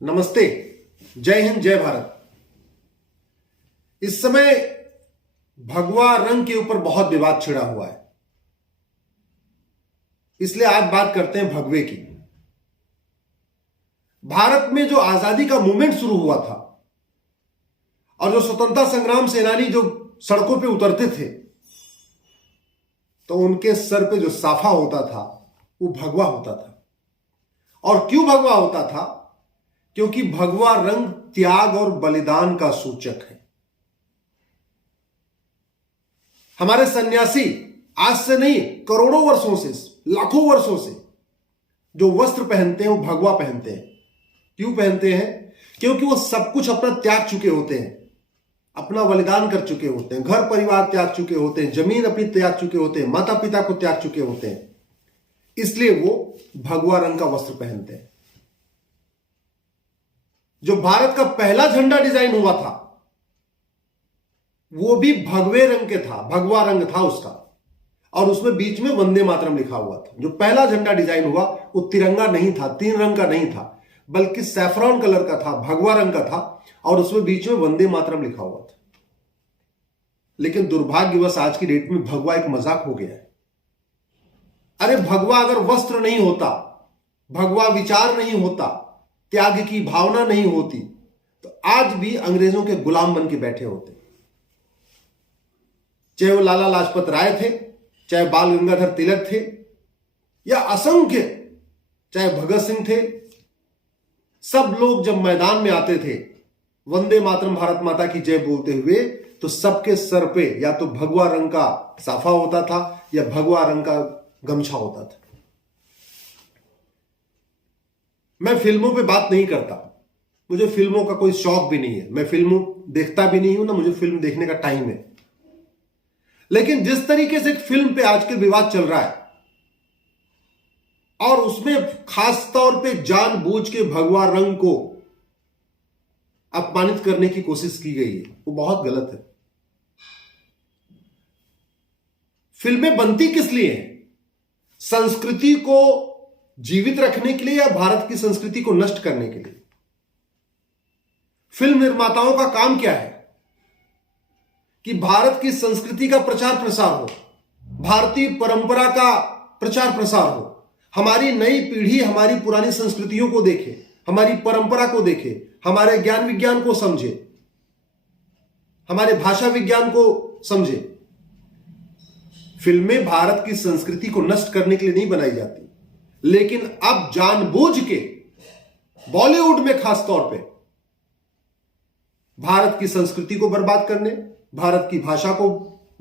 नमस्ते। जय हिंद, जय भारत। इस समय भगवा रंग के ऊपर बहुत विवाद छिड़ा हुआ है, इसलिए आज बात करते हैं भगवे की। भारत में जो आजादी का मूवमेंट शुरू हुआ था और जो स्वतंत्रता संग्राम सेनानी जो सड़कों पे उतरते थे, तो उनके सर पे जो साफा होता था वो भगवा होता था। और क्यों भगवा होता था? क्योंकि भगवा रंग त्याग और बलिदान का सूचक है। हमारे सन्यासी आज से नहीं, करोड़ों वर्षों से, लाखों वर्षों से जो वस्त्र पहनते हैं वो भगवा पहनते हैं। क्यों पहनते हैं? क्योंकि वो सब कुछ अपना त्याग चुके होते हैं, अपना बलिदान कर चुके होते हैं, घर परिवार त्याग चुके होते हैं, जमीन अपनी त्याग चुके होते हैं, माता पिता को त्याग चुके होते हैं। इसलिए वो भगवा रंग का वस्त्र पहनते हैं। जो भारत का पहला झंडा डिजाइन हुआ था वो भी भगवे रंग के था, भगवा रंग था उसका, और उसमें बीच में वंदे मातरम लिखा हुआ था। जो पहला झंडा डिजाइन हुआ वो तिरंगा नहीं था, 3 रंग का नहीं था, बल्कि सैफरॉन कलर का था, भगवा रंग का था, और उसमें बीच में वंदे मातरम लिखा हुआ था। लेकिन दुर्भाग्यवश आज की डेट में भगवा एक मजाक हो गया है। अरे भगवा अगर वस्त्र नहीं होता, भगवा विचार नहीं होता, त्याग की भावना नहीं होती, तो आज भी अंग्रेजों के गुलाम बन के बैठे होते। चाहे वो लाला लाजपत राय थे, चाहे बाल गंगाधर तिलक थे, या असंख्य, चाहे भगत सिंह थे, सब लोग जब मैदान में आते थे वंदे मातरम भारत माता की जय बोलते हुए, तो सबके सर पे या तो भगवा रंग का साफा होता था या भगवा रंग का गमछा होता था। मैं फिल्मों पे बात नहीं करता, मुझे फिल्मों का कोई शौक भी नहीं है, मैं फिल्मों देखता भी नहीं हूं, ना मुझे फिल्म देखने का टाइम है। लेकिन जिस तरीके से एक फिल्म पे आजकल विवाद चल रहा है और उसमें खास तौर पे जानबूझ के भगवा रंग को अपमानित करने की कोशिश की गई है, वो बहुत गलत है। फिल्में बनती किस लिए हैं? संस्कृति को जीवित रखने के लिए या भारत की संस्कृति को नष्ट करने के लिए? फिल्म निर्माताओं का काम क्या है? कि भारत की संस्कृति का प्रचार प्रसार हो, भारतीय परंपरा का प्रचार प्रसार हो, हमारी नई पीढ़ी हमारी पुरानी संस्कृतियों को देखे, हमारी परंपरा को देखे, हमारे ज्ञान विज्ञान को समझे, हमारे भाषा विज्ञान को समझे। फिल्में भारत की संस्कृति को नष्ट करने के लिए नहीं बनाई जाती, लेकिन अब जानबूझ के बॉलीवुड में खास तौर पे भारत की संस्कृति को बर्बाद करने, भारत की भाषा को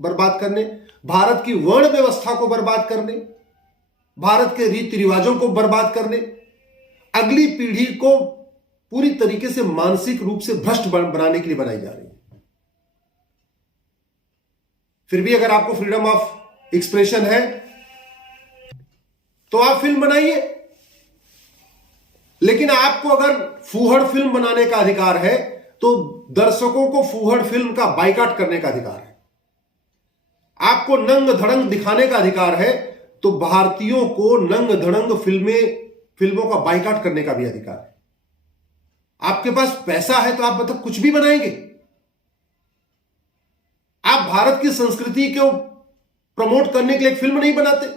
बर्बाद करने, भारत की वर्ण व्यवस्था को बर्बाद करने, भारत के रीति रिवाजों को बर्बाद करने, अगली पीढ़ी को पूरी तरीके से मानसिक रूप से भ्रष्ट बनाने के लिए बनाई जा रही है। फिर भी अगर आपको फ्रीडम ऑफ एक्सप्रेशन है तो आप फिल्म बनाइए, लेकिन आपको अगर फूहड़ फिल्म बनाने का अधिकार है तो दर्शकों को फूहड़ फिल्म का बाइकआउट करने का अधिकार है। आपको नंग धड़ंग दिखाने का अधिकार है तो भारतीयों को नंग धड़ंग फिल्मों का बाइकआउट करने का भी अधिकार है। आपके पास पैसा है तो आप मतलब कुछ भी बनाएंगे। आप भारत की संस्कृति को प्रमोट करने के लिए एक फिल्म नहीं बनाते,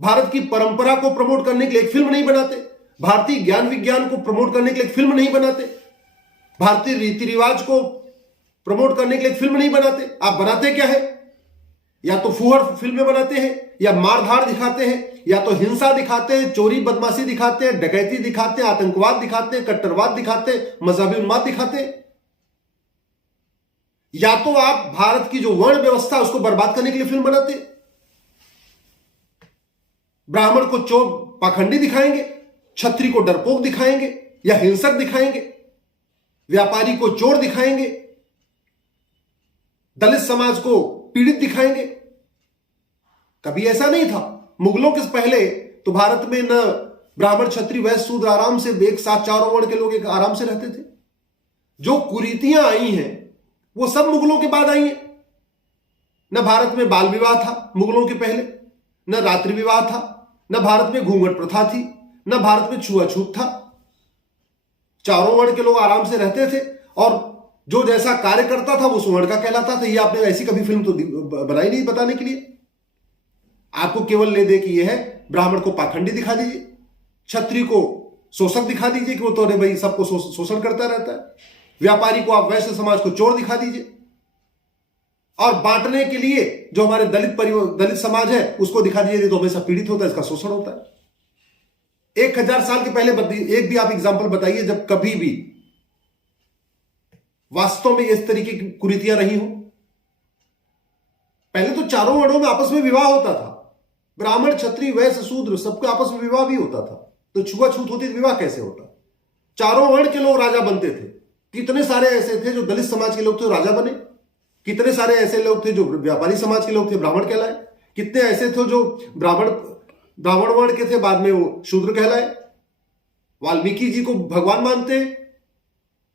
भारत की परंपरा को प्रमोट करने के लिए एक फिल्म नहीं बनाते, भारतीय ज्ञान विज्ञान को प्रमोट करने के लिए एक फिल्म नहीं बनाते, भारतीय रीति रिवाज को प्रमोट करने के लिए एक फिल्म नहीं बनाते। आप बनाते क्या है? या तो फूहड़ फिल्में बनाते हैं, या मारधाड़ दिखाते हैं, या तो हिंसा दिखाते हैं, चोरी बदमाशी दिखाते हैं, डकैती दिखाते हैं, आतंकवाद दिखाते हैं, कट्टरवाद दिखाते हैं, मजहबी उन्माद दिखाते हैं, या तो आप भारत की जो वर्ण व्यवस्था उसको बर्बाद करने के लिए फिल्म बनाते हैं। ब्राह्मण को चोर पाखंडी दिखाएंगे, छत्री को डरपोक दिखाएंगे या हिंसक दिखाएंगे, व्यापारी को चोर दिखाएंगे, दलित समाज को पीड़ित दिखाएंगे। कभी ऐसा नहीं था। मुगलों के पहले तो भारत में न ब्राह्मण क्षत्रिय वैश्य शूद्र आराम से एक साथ चारों वर्ण के लोग एक आराम से रहते थे। जो कुरीतियां आई हैं वो सब मुगलों के बाद आई हैं। न भारत में बाल विवाह था मुगलों के पहले, न रात्रि विवाह था, न भारत में घूंघट प्रथा थी, न भारत में छुआछूत था। चारों वर्ण के लोग आराम से रहते थे और जो जैसा कार्य करता था वो उस वर्ण का कहलाता था। ये आपने ऐसी कभी फिल्म तो बनाई नहीं बताने के लिए। आपको केवल ले दे कि ये है, ब्राह्मण को पाखंडी दिखा दीजिए, क्षत्रिय को शोषक दिखा दीजिए कि वो तो अरे भाई सबको शोषण करता रहता है, व्यापारी को आप वैश्य समाज को चोर दिखा दीजिए, और बांटने के लिए जो हमारे दलित समाज है उसको दिखा दीजिए तो हमेशा पीड़ित होता है, इसका शोषण होता है। 1000 साल के पहले एक भी आप एग्जाम्पल बताइए जब कभी भी वास्तव में इस तरीके की कुरीतियां रही हो। पहले तो चारों वर्णों में आपस में विवाह होता था, ब्राह्मण क्षत्रिय वैश्य शूद्र सबके आपस में विवाह भी होता था, तो छुआछूत होती तो विवाह कैसे होता? चारों वर्ण के लोग राजा बनते थे। कितने सारे ऐसे थे जो दलित समाज के लोग थे राजा बने, कितने सारे ऐसे लोग थे जो व्यापारी समाज के लोग थे ब्राह्मण कहलाए, कितने ऐसे थे जो ब्राह्मण वर्ण के थे बाद में वो शूद्र कहलाए। वाल्मीकि जी को भगवान मानते,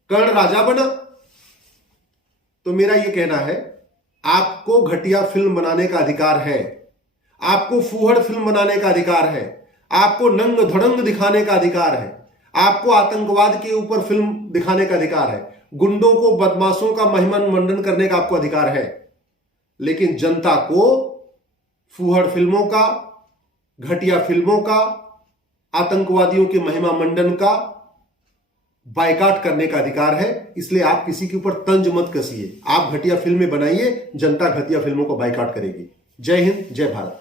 कर्ण राजा बना। तो मेरा ये कहना है, आपको घटिया फिल्म बनाने का अधिकार है, आपको फूहड़ फिल्म बनाने का अधिकार है, आपको नंग धड़ंग दिखाने का अधिकार है, आपको आतंकवाद के ऊपर फिल्म दिखाने का अधिकार है, गुंडों को बदमाशों का महिमन मंडन करने का आपको अधिकार है। लेकिन जनता को फूहड़ फिल्मों का, घटिया फिल्मों का, आतंकवादियों के महिमा मंडन का बायकॉट करने का अधिकार है। इसलिए आप किसी के ऊपर तंज मत कसिए, आप घटिया फिल्में बनाइए, जनता घटिया फिल्मों को बायकॉट करेगी। जय हिंद, जय भारत।